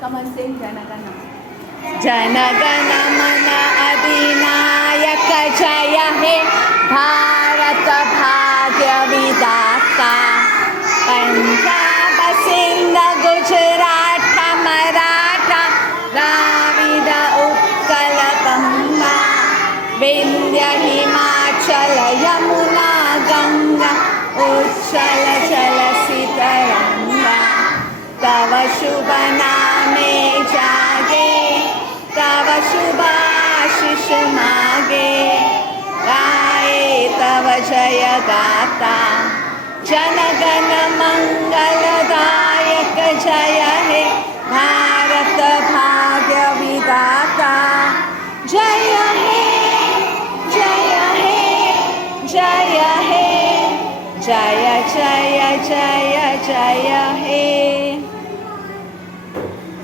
Come on, sing Janagana. जनगण मन अधिनायक जय हे भारत भाग्य विधाता पंजाब सिंध गुजरात मराठा द्राविड उत्कल गंगा विंध्य हिमाचल यमुना गंगा उच्चल जलसि तरंगा तव शुभ नामे जागे तव शुभाशिष मागे गाए तव जय गाता जनगण मंगलदायक जय हे भारत भाग्य विधाता जय हे जय हे जय हे जय जय जय जय हे